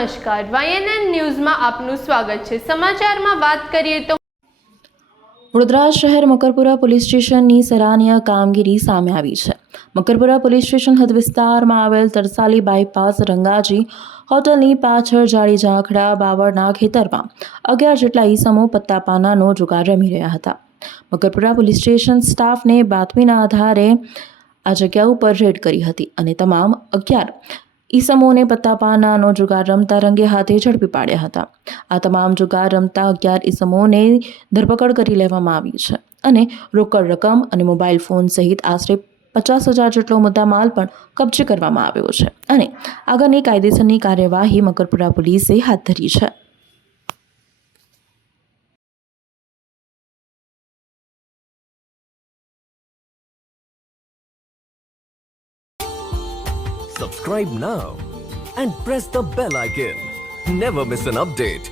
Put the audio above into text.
નમસ્કાર, YNN ન્યૂઝમાં આપનું સ્વાગત છે। સમાચારમાં વાત કરીએ તો વડોદરા શહેર મકરપુરા પોલીસ સ્ટેશનની સરાહનીય કામગીરી સામે આવી છે। મકરપુરા પોલીસ સ્ટેશન હદ વિસ્તારમાં આવેલ તરસાલી બાયપાસ રંગાજી હોટલની પાછળ જાડી ઝાંખડા બાવળના ખેતરમાં 11 જેટલા ઈસમો પત્તા પાનાનો જુગાર રમી રહ્યા હતા। મકરપુરા પોલીસ સ્ટેશન સ્ટાફને બાતમીના આધારે આ જગ્યા ઉપર રેડ કરી હતી અને તમામ 11 ઈસમોને પત્તાપાનાનો જુગાર રમતા રંગે હાથે ઝડપી પાડ્યા હતા। આ તમામ જુગાર રમતા 11 ઈસમોને ધરપકડ કરી લેવામાં આવી છે અને રોકડ રકમ અને મોબાઈલ ફોન સહિત આશરે 50,000 જેટલો મુદ્દામાલ પણ કબજે કરવામાં આવ્યો છે અને આગળની કાયદેસરની કાર્યવાહી મકરપુરા પોલીસે હાથ ધરી છે। Subscribe now and press the bell icon. Never miss an update.